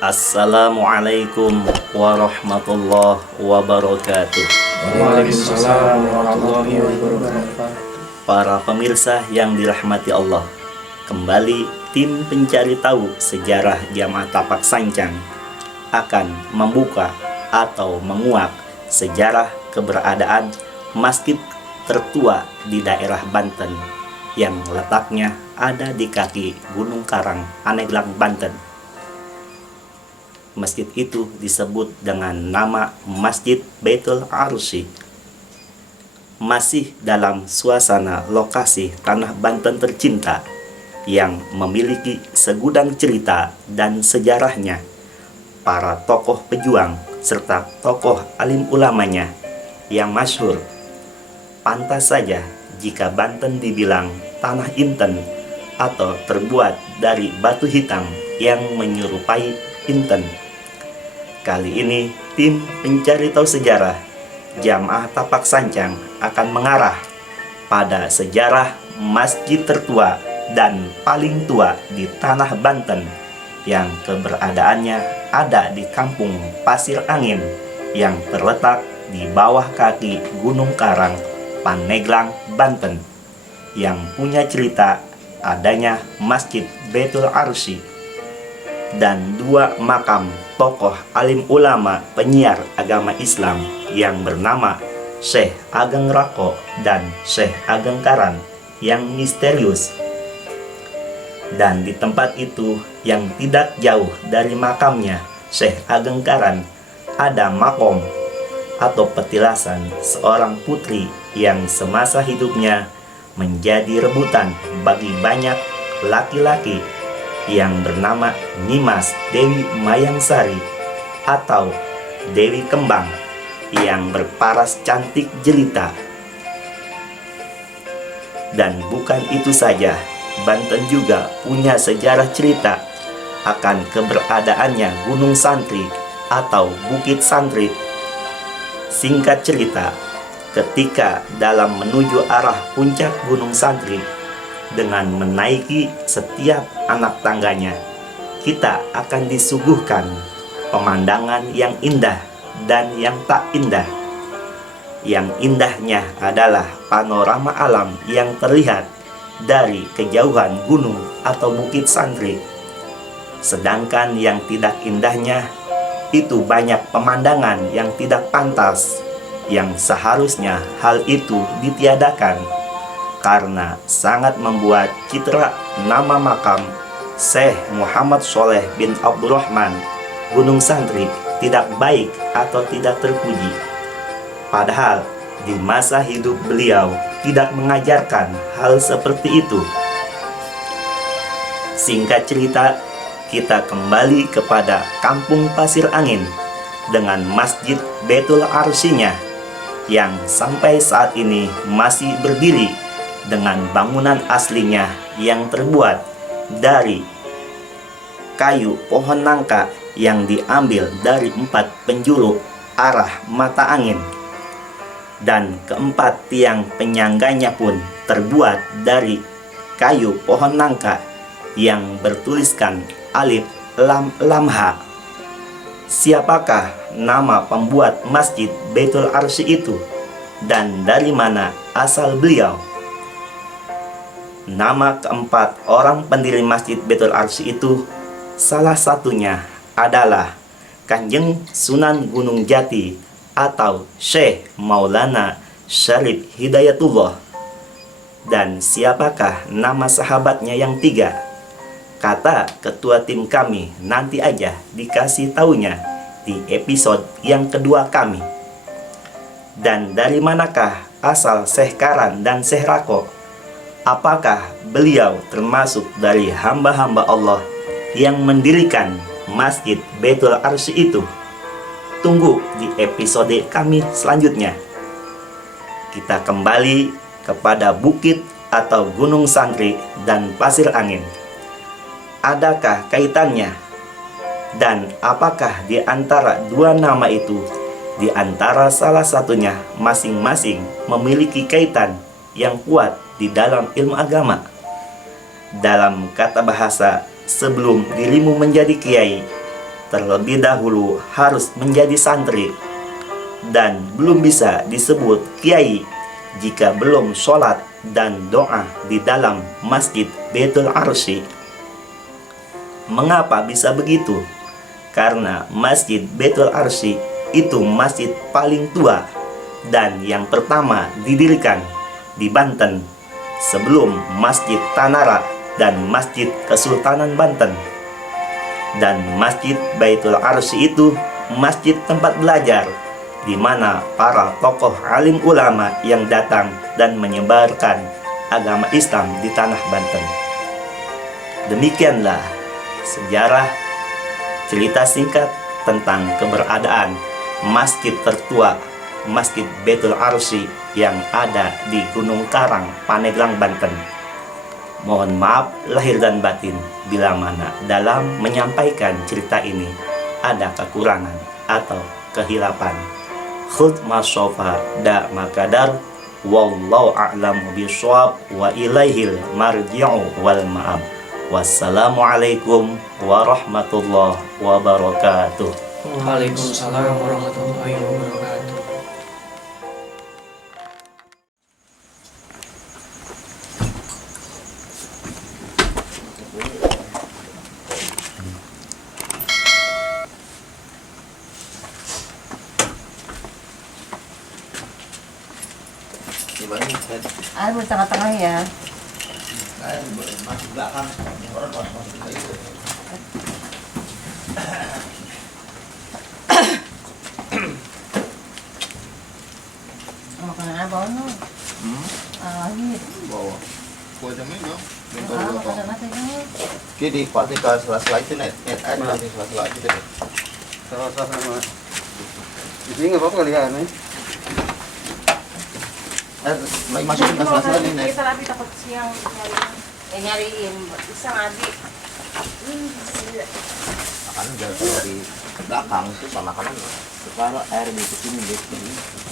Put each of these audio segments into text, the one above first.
Assalamualaikum warahmatullahi wabarakatuh. Waalaikumsalam warahmatullahi wabarakatuh. Para pemirsa yang dirahmati Allah, kembali tim pencari tahu sejarah Jamaah Tapak Sancang akan membuka atau menguak sejarah keberadaan masjid tertua di daerah Banten yang letaknya ada di kaki Gunung Karang, Pandeglang, Banten. Masjid itu disebut dengan nama Masjid Baitul Arsy. Masih dalam suasana lokasi tanah Banten tercinta yang memiliki segudang cerita dan sejarahnya, para tokoh pejuang serta tokoh alim ulamanya yang masyhur. Pantas saja jika Banten dibilang tanah inten atau terbuat dari batu hitam yang menyerupai inten. Kali ini tim pencari tahu sejarah Jamaah Tapak Sancang akan mengarah pada sejarah masjid tertua dan paling tua di tanah Banten yang keberadaannya ada di Kampung Pasir Angin yang terletak di bawah kaki Gunung Karang, Pandeglang, Banten, yang punya cerita adanya Masjid Baitul Arsy dan dua makam tokoh alim ulama penyiar agama Islam yang bernama Syekh Ageng Rako dan Syekh Ageng Karan yang misterius. Dan di tempat itu yang tidak jauh dari makamnya Syekh Ageng Karan ada makom atau petilasan seorang putri yang semasa hidupnya menjadi rebutan bagi banyak laki-laki yang bernama Nimas Dewi Mayangsari atau Dewi Kembang yang berparas cantik jelita. Dan bukan itu saja, Banten juga punya sejarah cerita akan keberadaannya Gunung Santri atau Bukit Santri. Singkat cerita, ketika dalam menuju arah puncak Gunung Santri dengan menaiki setiap anak tangganya, kita akan disuguhkan pemandangan yang indah dan yang tak indah. Yang indahnya adalah panorama alam yang terlihat dari kejauhan gunung atau Bukit Santri. Sedangkan yang tidak indahnya itu banyak pemandangan yang tidak pantas, yang seharusnya hal itu ditiadakan karena sangat membuat citra nama makam Syekh Muhammad Sholeh bin Abdurrahman Gunung Santri tidak baik atau tidak terpuji. Padahal di masa hidup beliau tidak mengajarkan hal seperti itu. Singkat cerita, kita kembali kepada Kampung Pasir Angin dengan Masjid Baitul Arsy-nya yang sampai saat ini masih berdiri dengan bangunan aslinya yang terbuat dari kayu pohon nangka yang diambil dari 4 penjuru arah mata angin, dan keempat tiang penyangganya pun terbuat dari kayu pohon nangka yang bertuliskan alif lam lam ha. Siapakah nama pembuat Masjid Baitul Arsy itu dan dari mana asal beliau? Nama keempat orang pendiri Masjid Baitul Arsy itu salah satunya adalah Kanjeng Sunan Gunung Jati atau Syekh Maulana Syarif Hidayatullah. Dan siapakah nama sahabatnya yang tiga? Kata ketua tim kami, nanti aja dikasih taunya di episode yang kedua kami. Dan dari manakah asal Syekh Karan dan Syekh Rako? Apakah beliau termasuk dari hamba-hamba Allah yang mendirikan Masjid Baitul Arsy itu? Tunggu di episode kami selanjutnya. Kita kembali kepada bukit atau Gunung Santri dan Pasir Angin. Adakah kaitannya? Dan apakah di antara dua nama itu, di antara salah satunya masing-masing memiliki kaitan yang kuat di dalam ilmu agama? Dalam kata bahasa, sebelum dirimu menjadi kiai, terlebih dahulu harus menjadi santri dan belum bisa disebut kiai jika belum sholat dan doa di dalam Masjid Baitul Arsy. Mengapa bisa begitu? Karena Masjid Baitul Arsy itu masjid paling tua dan yang pertama didirikan di Banten sebelum Masjid Tanara dan Masjid Kesultanan Banten. Dan Masjid Baitul Arsy itu masjid tempat belajar di mana para tokoh alim ulama yang datang dan menyebarkan agama Islam di tanah Banten. Demikianlah sejarah cerita singkat tentang keberadaan masjid tertua, Masjid Baitul Arsy yang ada di Gunung Karang, Pandeglang, Banten. Mohon maaf lahir dan batin bila mana dalam menyampaikan cerita ini ada kekurangan atau kehilapan. Khudh ma sofa da makadar, wallahu a'lamu bishawab, wa ilaihil marji'u wal ma'ab. Wassalamualaikum warahmatullahi wabarakatuh. Waalaikumsalam warahmatullahi wabarakatuh. Air di tengah-tengah ya. Masuk belakang, orang masuk itu. Makanan apa no? Ahit. Bawa. Kuah jamin dong. Makanan apa ini? Jadi pasti ke sela-sela itu net air nanti sela-sela itu deh. Sama-sama sama. Di sini nggak apa-apa kali ya, nih. Lagi masukin ke sela-sela nih net. Kita lagi takut siang nyariin bisa ngadik. Makanan jangan taruh di belakang itu sama makanan. Kalau air di sini deh.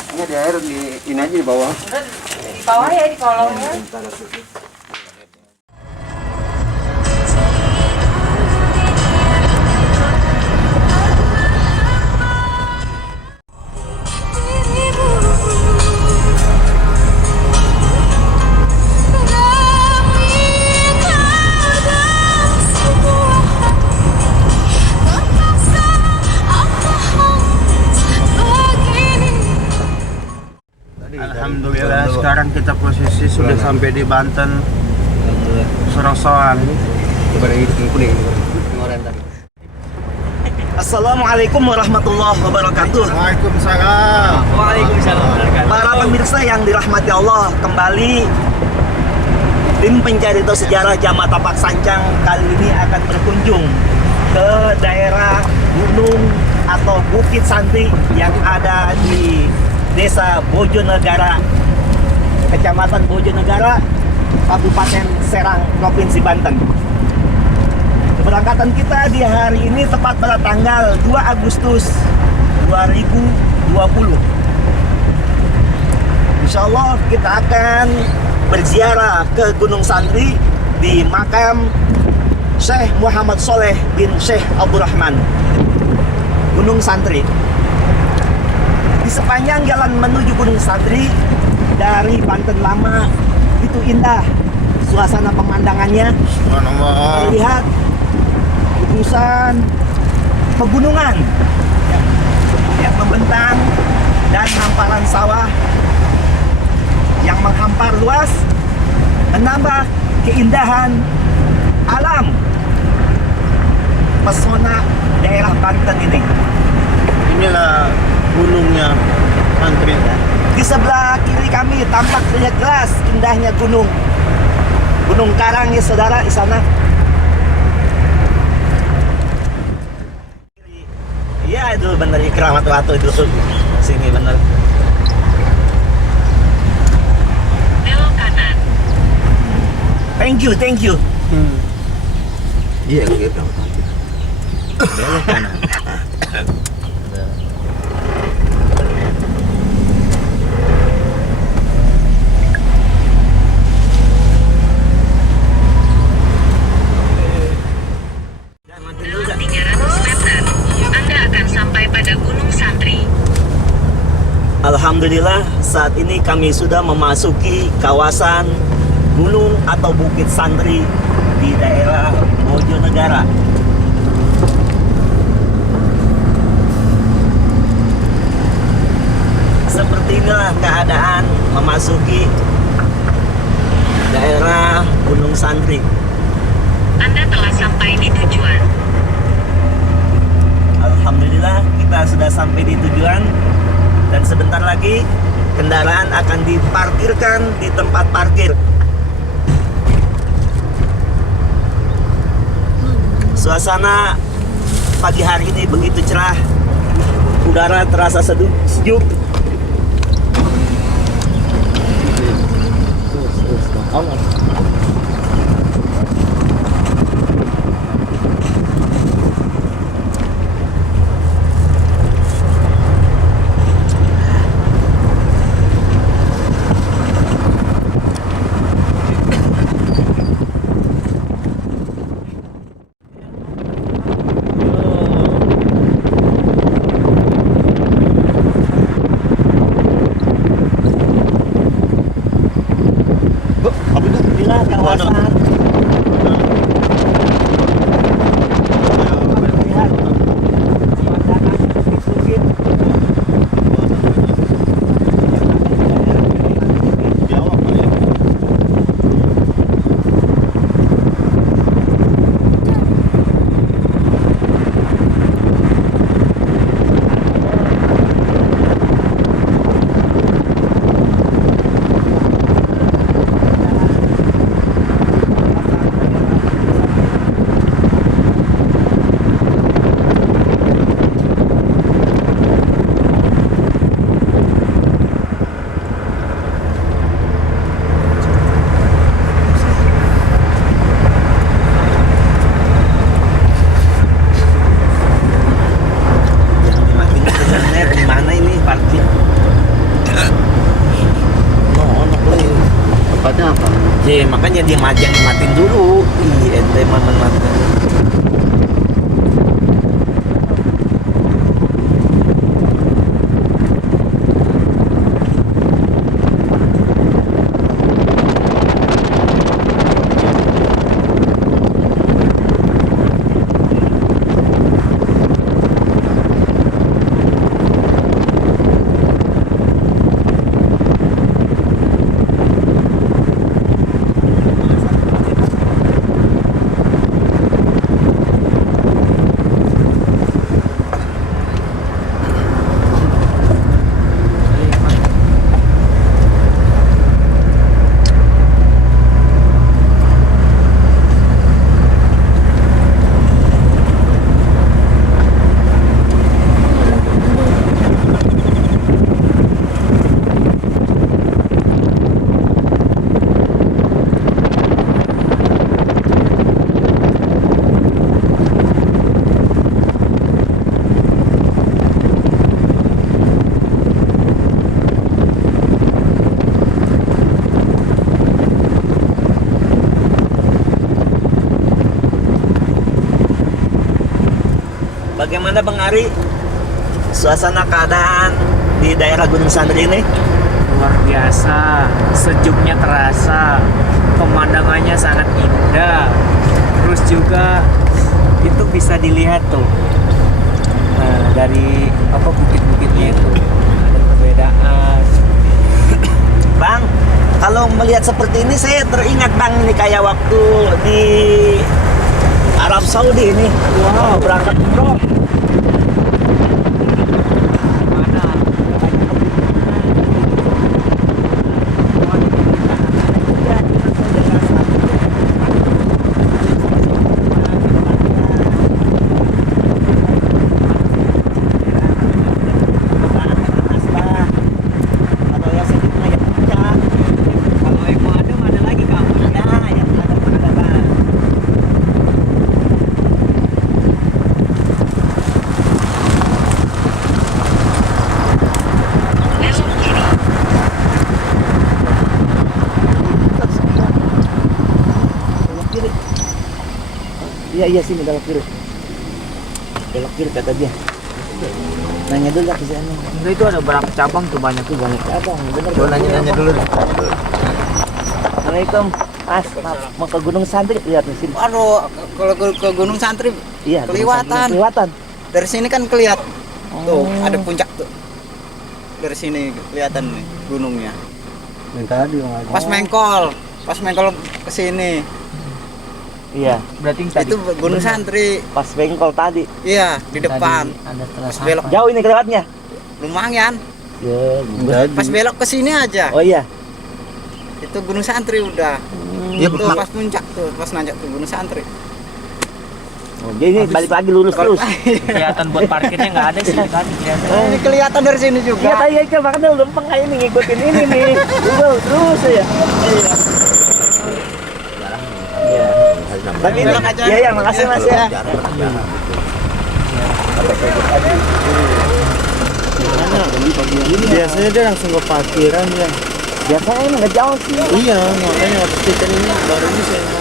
Ini ada air di ini aja di bawah. Udah di bawah ya di kolongnya. Alhamdulillah sekarang kita posisi sudah sampai di Banten, Sorosoan. Assalamualaikum warahmatullahi wabarakatuh. Waalaikumsalam. Para pemirsa yang dirahmati Allah, kembali tim pencari tahu sejarah Jamaah Tapak Sancang kali ini akan berkunjung ke daerah gunung atau Bukit Santri yang ada di Desa Bojonegara, Kecamatan Bojonegara, Kabupaten Serang, Provinsi Banten. Keberangkatan kita di hari ini tepat pada tanggal 2 Agustus 2020. Insya Allah kita akan berziarah ke Gunung Santri di makam Syekh Muhammad Soleh bin Syekh Abdurrahman, Gunung Santri. Di sepanjang jalan menuju Gunung Santri dari Banten Lama itu indah suasana pemandangannya, terlihat gugusan pegunungan yang membentang dan hamparan sawah yang menghampar luas menambah keindahan alam pesona daerah Banten ini. Inilah gunungnya Santri. Di sebelah kiri kami tampak terlihat jelas indahnya Gunung Karang ya saudara di sana. Iya itu bener Keramat Watu itu sini bener. Belok kanan. Thank you. Iya gitu. Belok kanan. Dalam 300 meter, Alhamdulillah saat ini kami sudah memasuki kawasan gunung atau Bukit Santri di daerah Bojonegara. Seperti inilah keadaan memasuki daerah Gunung Santri. Anda telah sampai di tujuan. Alhamdulillah kita sudah sampai di tujuan dan sebentar lagi kendaraan akan diparkirkan di tempat parkir. Suasana pagi hari ini begitu cerah, udara terasa sejuk. Inilah kawasan lihat suasana bukit-bukit. Yang dimatiin internet di mana ini parkir? Tempatnya apa? Ya makanya dia majang dimatiin dulu. Ih, ente mah matiin. Bagaimana Bang Ari suasana keadaan di daerah Gunung Santri ini? Luar biasa, sejuknya terasa, pemandangannya sangat indah. Terus juga itu bisa dilihat tuh dari apa bukit-bukitnya itu ada perbedaan. Bang, kalau melihat seperti ini saya teringat Bang ini kayak waktu di Arab Saudi ini. Wow, berangkat umroh. Mana? Kalau yang sejuknya ya puncak. Kalau yang ada lagi kamu. Ya, yang ada Bang. Belok kiri. Belok kiri. Iya sini belok kiri. Belok kiri kata dia. Nanya dulu ke sana. Enggak, itu ada berapa cabang tuh, banyak tuh, banyak cabang. Bener. Coba nanya dulu. Assalamualaikum. Mas, mau ke Gunung Santri lihat di sini. Aduh, kalau ke Gunung Santri Iya, kelihatan. Kelihatan. Dari sini kan kelihatan. Tuh, ada puncak tuh. Dari sini kelihatan nih gunungnya. Yang tadi Pas mengkol ke sini. Iya, berarti yang tadi Itu Gunung Santri. pas bengkol tadi. Iya, di depan. Ada Pas belok jauh ini kelewatnya. lumayan. Ya, Pas belok ke sini aja. oh iya. Itu Gunung Santri udah. Iya, Tuh pas puncak tuh, pas nanjak tuh Gunung Santri. Oh, jadi balik lagi lurus terus. Kelihatan buat parkirnya nggak ada sih tadi kelihatan. Ini kelihatan dari sini Iya, juga. tadi kan makanya lempeng kayak ini ngikutin ini nih. Google terus ya. Iya. Tapi ini, Belok aja. iya ya, makasih Mas ya. biasanya dia langsung ke parkiran ya. Biasanya emang nggak jauh sih. Iya, makanya waktu kita ini baru ini saya mau.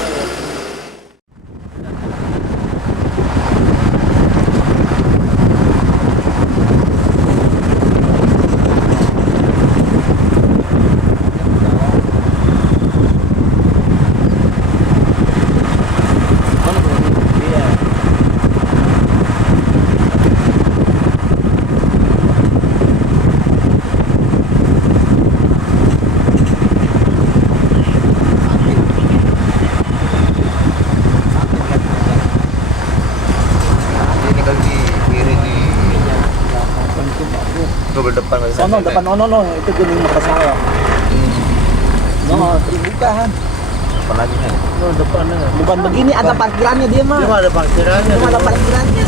Depan Sono depan no itu gunung Makassar. No, terbuka kan. depan lagi nih. No, depan begini ada parkirannya dia mah. Dia mah ada parkirannya. Cuma ada parkirannya.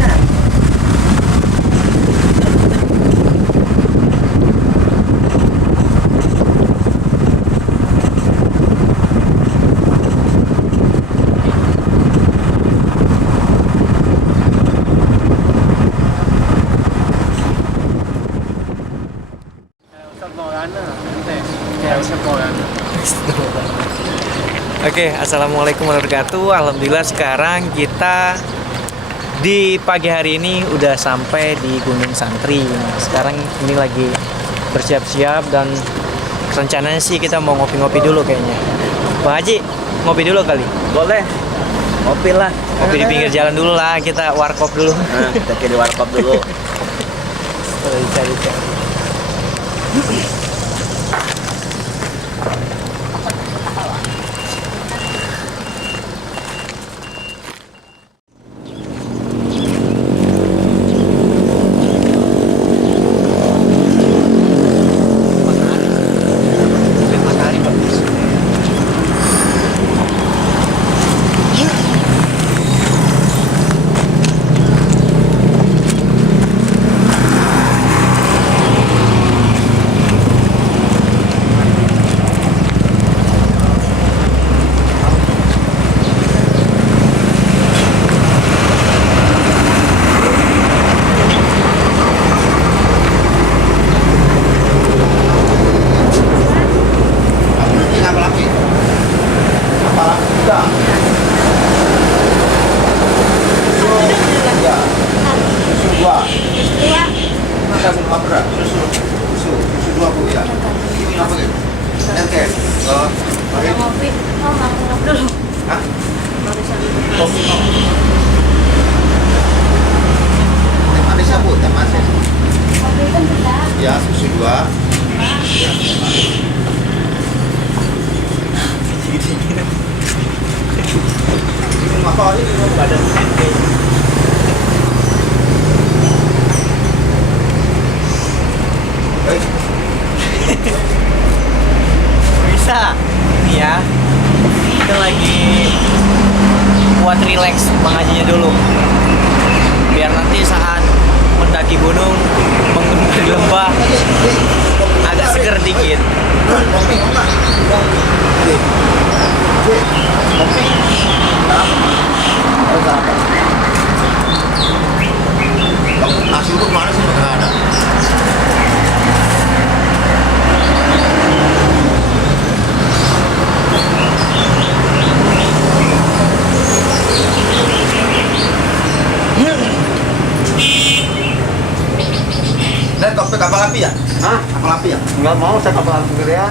Oke, assalamualaikum warahmatullahi wabarakatuh. Alhamdulillah sekarang kita di pagi hari ini udah sampai di Gunung Santri. Nah, sekarang ini lagi bersiap-siap dan rencananya sih kita mau ngopi-ngopi dulu kayaknya. Bang Haji, ngopi dulu kali? Boleh. Ngopi lah. Ngopi di pinggir jalan dulu lah, kita warkop dulu. Nah, kita kiri warkop dulu. Cari. Ya, susu 2. Bisa. Nih ya. Kita lagi buat relax Bang Hajinya dulu. Biar nanti saat mendaki gunung, mengunjungi lembah agak seger dikit. Nasi uduk mana sih nggak ada? Apa kapal api ya? Hah? Kapal api ya? Enggak mau saya kapal gedean.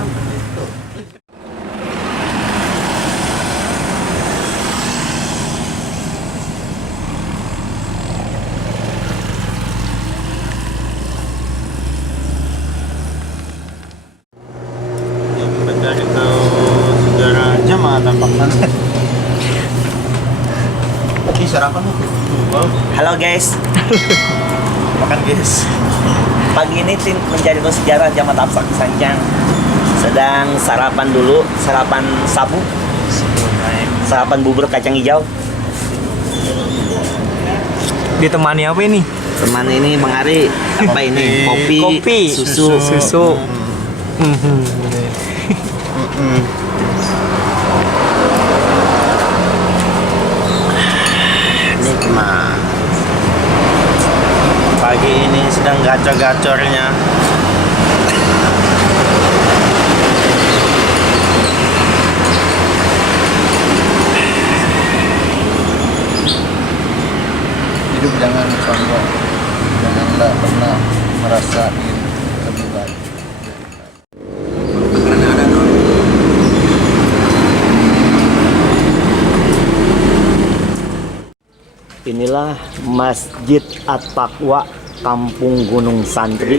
Yang mencari tahu sejarah aja mah tampakkan. Ini sarapan lu. Halo guys, Makan guys. pagi ini tim mencari tahu sejarah Jamat Absak Sanjang sedang sarapan dulu, sarapan sabu, sarapan bubur kacang hijau. Ditemani apa ini? Teman ini Bang Ari, apa ini? Kopi, susu. Nikmat. Pagi ini sedang gacor-gacornya. Hidup jangan sombong. Janganlah pernah merasa ingin lebih baik. Inilah Masjid At-Taqwa Kampung Gunung Santri,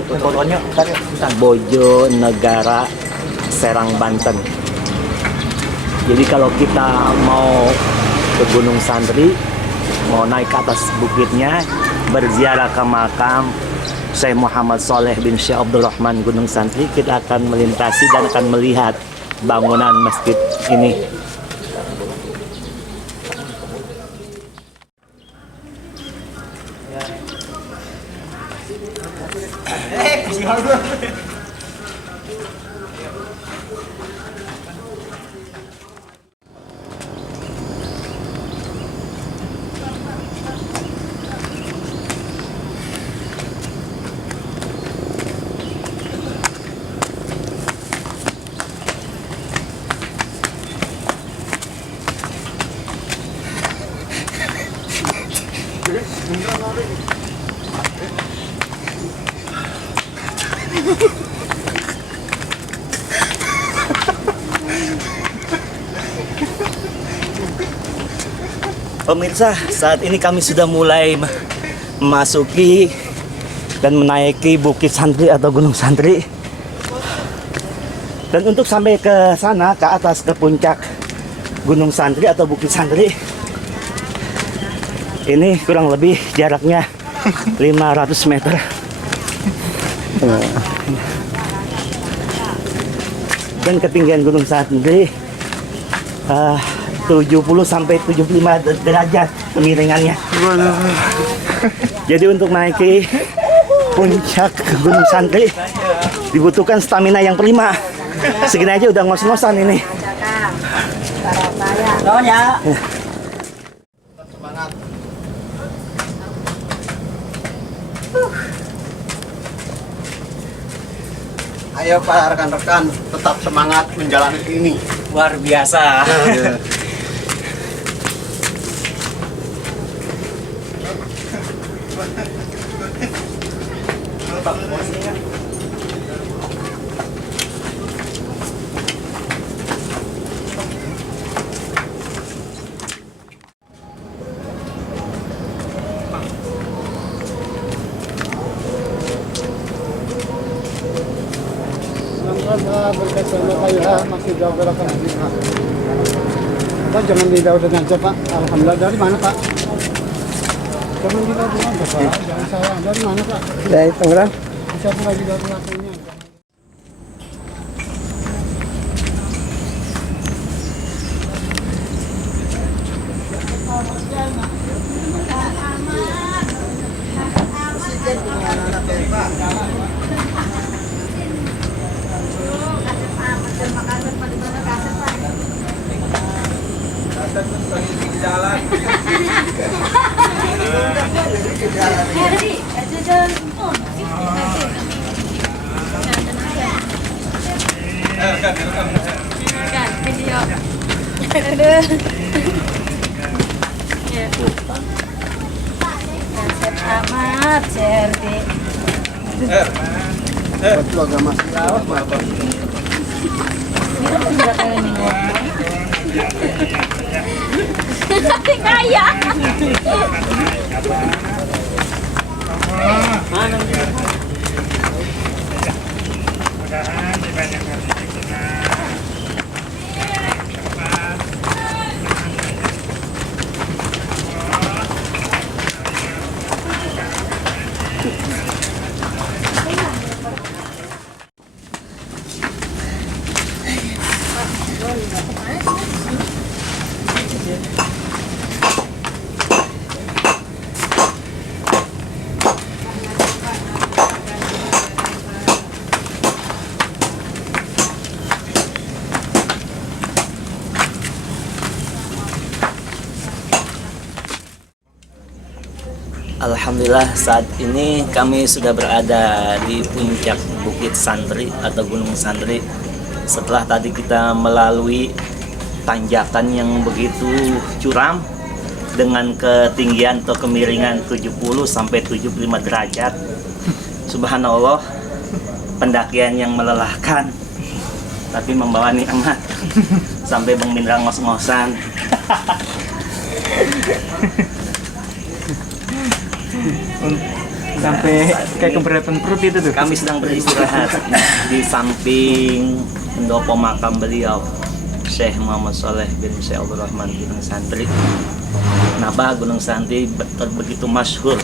Bojonegara, Serang, Banten. Jadi kalau kita mau ke Gunung Santri, mau naik ke atas bukitnya, berziarah ke makam Syekh Muhammad Saleh bin Syekh Abdul Rahman Gunung Santri, kita akan melintasi dan akan melihat bangunan masjid ini. Pemirsa, saat ini kami sudah mulai memasuki dan menaiki Bukit Santri atau Gunung Santri. Dan untuk sampai ke sana, ke atas, ke puncak Gunung Santri atau Bukit Santri, ini kurang lebih jaraknya 500 meter. Dan ketinggian Gunung Santri 70 sampai 75 derajat kemiringannya. Jadi untuk naiki puncak Gunung Santri dibutuhkan stamina yang prima. Segini aja udah ngos-ngosan ini. Ayo para rekan-rekan, tetap semangat menjalani ini. Luar biasa. Berkat sama kayak masih jauh belakang. Pak jangan didaudan aja Pak. Alhamdulillah, dari mana Pak? Jangan didaudan aja Pak. Jangan salah. Dari mana Pak? Dari Tangerang. Siapa lagi dari belakangnya? Amat, Cerdi. Batu agama Islam. Kaya. Alhamdulillah saat ini kami sudah berada di puncak Bukit Santri atau Gunung Santri. Setelah tadi kita melalui tanjakan yang begitu curam dengan ketinggian atau kemiringan 70 sampai 75 derajat. Subhanallah, pendakian yang melelahkan tapi membawa nikmat. Sampai Bang Mindra ngos-ngosan. Sampai kayak keberatan perut itu tuh. Kami sedang beristirahat di samping pendopo makam beliau Syekh Muhammad Shaleh bin Syekh Abdul Rahman Gunung Santri. Kenapa Gunung Santri begitu masyhur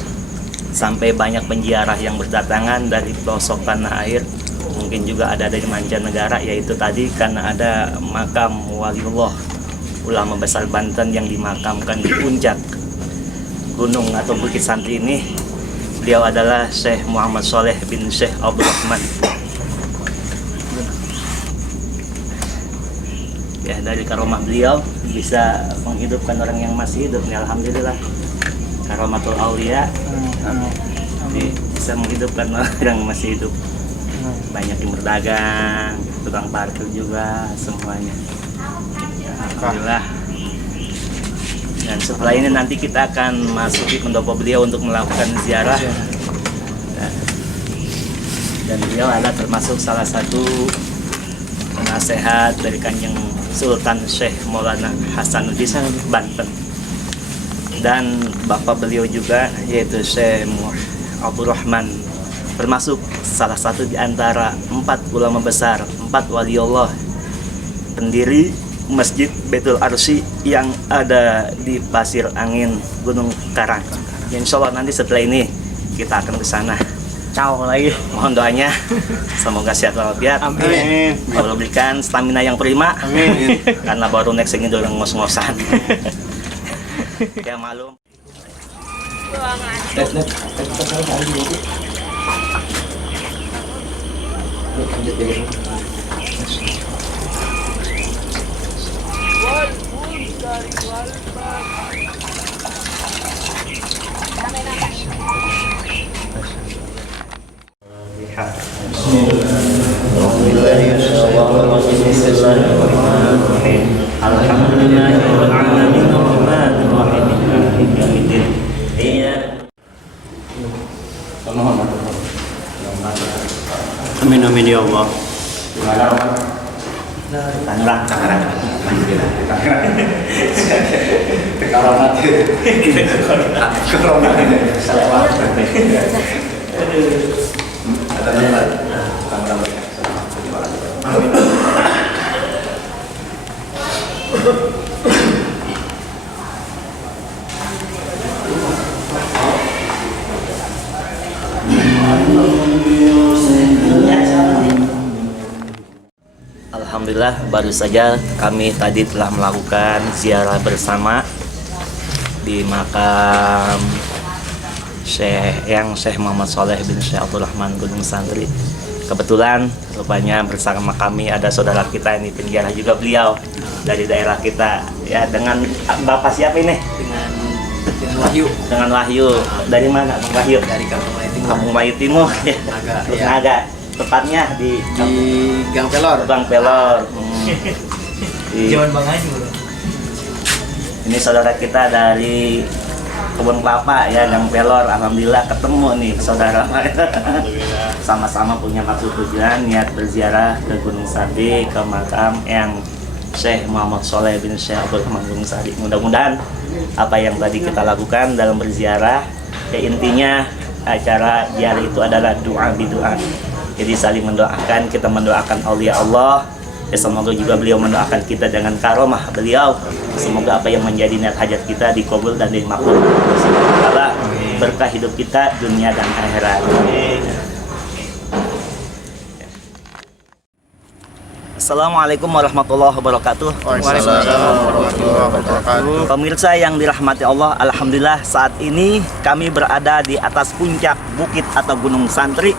sampai banyak penziarah yang berdatangan dari pelosok tanah air, mungkin juga ada dari mancanegara, yaitu tadi karena ada makam waliullah ulama besar Banten yang dimakamkan di puncak gunung atau Bukit Santri ini. Beliau adalah Syekh Muhammad Shaleh bin Syekh Abdul Rahman. Ya, dari karomah beliau bisa menghidupkan orang yang masih hidup. Ya, alhamdulillah. Karomatul aulia. Bisa menghidupkan orang yang masih hidup. Banyak yang berdagang, tukang parkir juga, semuanya. Alhamdulillah. Dan setelah ini nanti kita akan masuki pendopo beliau untuk melakukan ziarah. Dan beliau adalah termasuk salah satu penasehat dari Kanjeng Sultan Syekh Maulana Hasanuddin Banten. Dan bapak beliau juga yaitu Syekh Abdul Rahman, termasuk salah satu di antara 4 ulama besar, 4 wali Allah, pendiri Masjid Baitul Arsy yang ada di Pasir Angin Gunung Karang. Insya Allah nanti setelah ini kita akan ke sana. Ciao lagi. Mohon doanya, semoga sehat walafiat. Amin. Allah berikan stamina yang prima. Amin. Karena baru next ini udah ngos-ngosan. Ya malum. Amin amin ya Allah. Alhamdulillah, baru saja kami tadi telah melakukan ziarah bersama di makam Syekh Muhammad Shaleh bin Syekh Abdul Rahman Gunung Santri. Kebetulan rupanya bersama kami ada saudara kita ini penziarah juga, beliau dari daerah kita. Ya, dengan Bapak siapa ini? Dengan Wahyu. Dengan Wahyu. Dari mana Bang Wahyu? Dari Kampung Melayu Timur. Kampung Melayu Timur. Naga, Terus ya. Naga. Tepatnya di Gang Pelor. Gang Pelor. Jangan Bang Haji. Ini saudara kita dari kebun kelapa ya, Gang Pelor. Alhamdulillah ketemu nih saudara. Sama-sama punya maksud tujuan niat berziarah ke Gunung Santri, ke makam yang Syekh Muhammad Sholeh bin Syekh Abdul Rahman Gunung Santri. Mudah-mudahan apa yang tadi kita lakukan dalam berziarah, ya intinya acara ziarah itu adalah doa bidoa. Jadi saling mendoakan, kita mendoakan aulia Allah. Ya, semoga juga beliau mendoakan kita dengan karomah beliau. Semoga apa yang menjadi niat hajat kita dikabul dan dimakbul. Semoga berkah hidup kita dunia dan akhirat. Assalamualaikum warahmatullahi wabarakatuh. Pemirsa yang dirahmati Allah, alhamdulillah saat ini kami berada di atas puncak bukit atau Gunung Santri,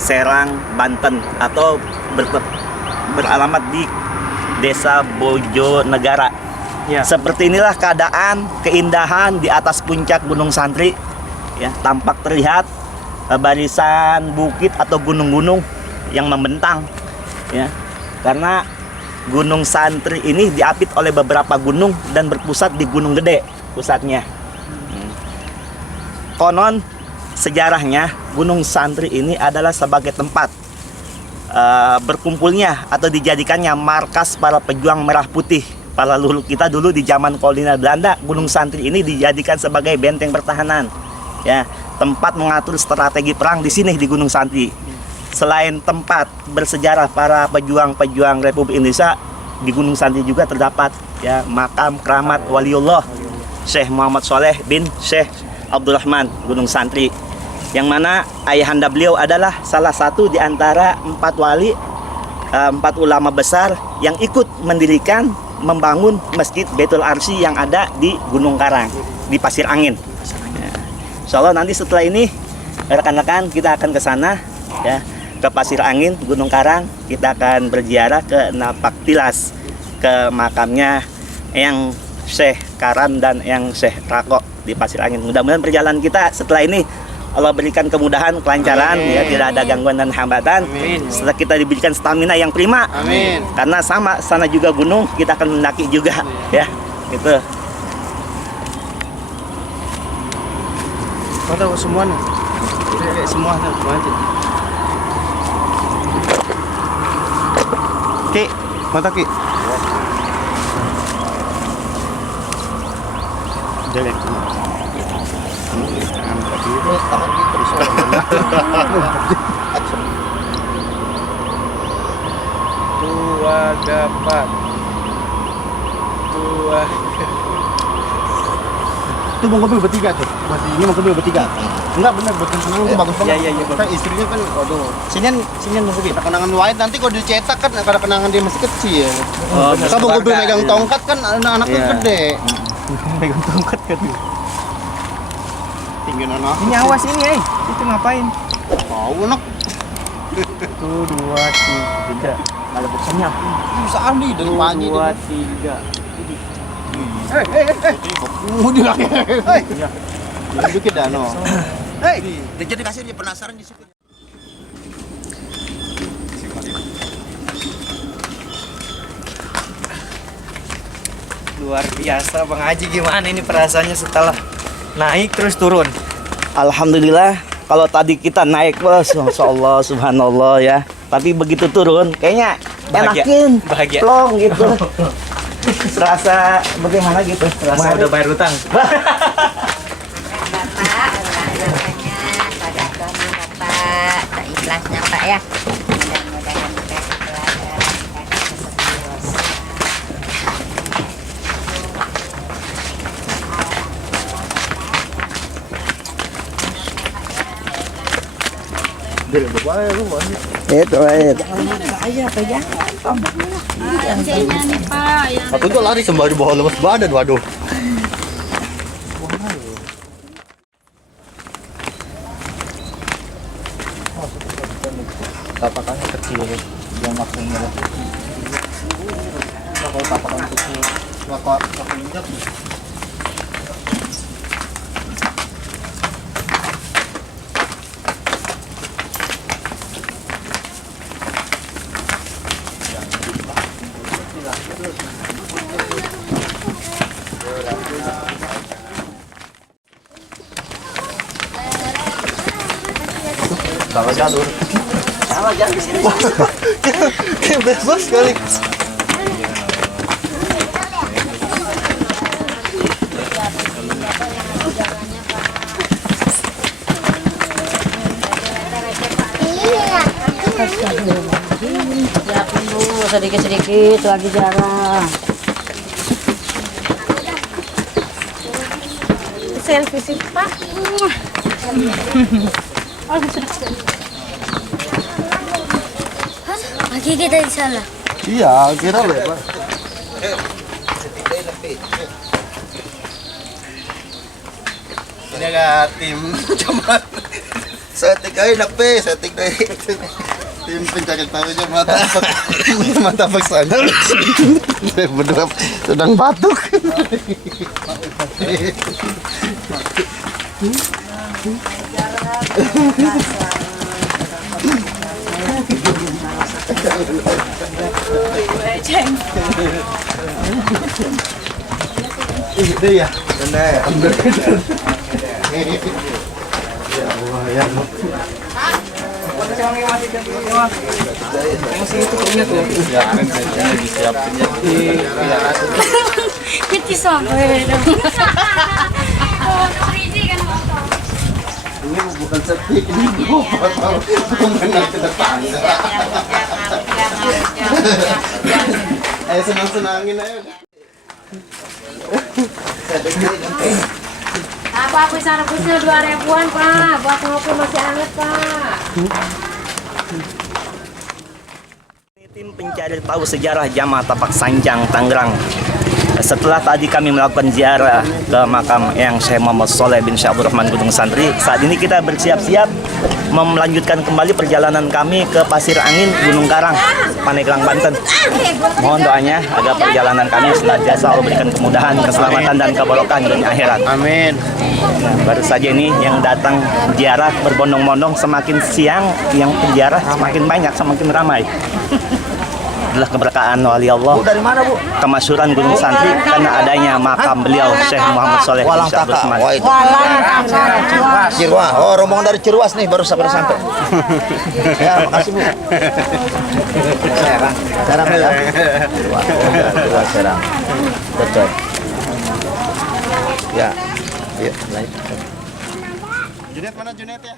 Serang, Banten, atau beralamat di Desa Bojonegara. Ya. Seperti inilah keadaan keindahan di atas puncak Gunung Santri. Ya, tampak terlihat barisan bukit atau gunung-gunung yang membentang. Ya, karena Gunung Santri ini diapit oleh beberapa gunung dan berpusat di Gunung Gede pusatnya. Konon sejarahnya Gunung Santri ini adalah sebagai tempat berkumpulnya atau dijadikannya markas para pejuang merah putih. Para leluhur kita dulu di zaman kolonial Belanda, Gunung Santri ini dijadikan sebagai benteng pertahanan. Ya, tempat mengatur strategi perang di sini di Gunung Santri. Selain tempat bersejarah para pejuang-pejuang Republik Indonesia, di Gunung Santri juga terdapat ya makam keramat waliullah Syekh Muhammad Sholeh bin Syekh Abdul Rahman Gunung Santri, yang mana ayahanda beliau adalah salah satu di antara 4 wali, 4 ulama besar yang ikut mendirikan membangun Masjid Baitul Arsy yang ada di Gunung Karang di Pasir Angin. Ya. Insya Allah nanti setelah ini rekan-rekan kita akan ke sana ya, ke Pasir Angin, Gunung Karang. Kita akan berziarah ke Napak Tilas, ke makamnya yang Syekh Karam dan yang Syekh Rako di Pasir Angin. Mudah-mudahan perjalanan kita setelah ini Allah berikan kemudahan, kelancaran, ya, tidak ada gangguan dan hambatan. Setelah kita diberikan stamina yang prima. Amin. Karena sama sana juga gunung, kita akan mendaki juga, ya. Gitu. Tahu semua nih. Semua tuh, mantap. Ki, mata Ki. Jelek. Tua dapat. Tua. Itu mau mobil bertiga tuh. Masih ini mau mobil bertiga. Enggak benar, buat kenangan itu bagus banget. Iya. Kan istrinya kan, waduh. Sinian mau kopi. Ada kenangan lain nanti kalau dicetak kan ada kenangan dia masih kecil. Oh, Kalau mau mobil megang tongkat kan anak-anaknya Iya. gede. Pegang tongkat kan. Tinggi anak. Ini awas ini, itu ngapain? Tahu anak. 1, 2, 3. Ada boxnya. Bisa ahli dari pagi 2, tuh. 3. Mau dilaki. Hei. Dikit dah no. Hei, jadi kasih dia penasaran di situ. Luar biasa Bang Haji, gimana ini perasaannya setelah naik terus turun? Alhamdulillah, kalau tadi kita naik bos, Masya Allah, subhanallah ya. Tapi begitu turun, kayaknya Bahagia. enakin, Bahagia. plong gitu. Serasa bagaimana gitu? Rasa udah bayar utang. Bapak, rasanya pada kamu Bapak, tak ikhlasnya Pak ya. Mudah-mudahan dikasih pelajaran, dikasih keseriusan. Itu air. Aku tuh lari sembari bawa lemas badan, waduh. Tapakannya kecil, yang maksudnya. Kalau tapakan kecil, nggak injak. Sama jalur. Sama jangan di sini. Kayak bebas kali. Siapin dulu sedikit-sedikit lagi jarang. Selfie sih Pak. Lagi kita di sana. Iya, kira lebar. Ini agak tim cuma setik aja nape, setik deh. Tim pencari tahu aja mata paksanya. Saya bener sedang batuk. Itu ya. Benar. Kita sampai dong. Ini bukan setik, ini mengenal ke depan. Ayo senang-senangin ayo. Apa aku sana kusnya 2.000-an Pak, buat ngopi masih hangat Pak. Tim pencari tahu sejarah Jamaah Tapak Sanjang Tangerang. Setelah tadi kami melakukan ziarah ke makam yang Syekh Muhammad Shaleh bin Syekh Abdul Rahman Gunung Santri, saat ini kita bersiap-siap melanjutkan kembali perjalanan kami ke Pasir Angin Gunung Karang, Pandeglang, Banten. Mohon doanya agar perjalanan kami senantiasa Allah berikan kemudahan, keselamatan dan keberkahan dunia akhirat. Amin. Nah, baru saja ini yang datang ziarah berbondong-bondong, semakin siang yang penziarah semakin banyak, semakin ramai. Adalah keberkahan wali Allah. Bu dari mana, Bu? Kemasyhuran Gunung Santri karena adanya makam beliau Syekh Muhammad Shaleh bin Walang Syekh Abdul Taka. Rahman. Wah itu. Cirwas. Oh, rombongan dari Cirwas nih baru sampai. Ya, makasih, Bu. Serang. Serang ya. Cirwas Serang. Betul. Ya. Iya, naik. Junet mana Junet ya?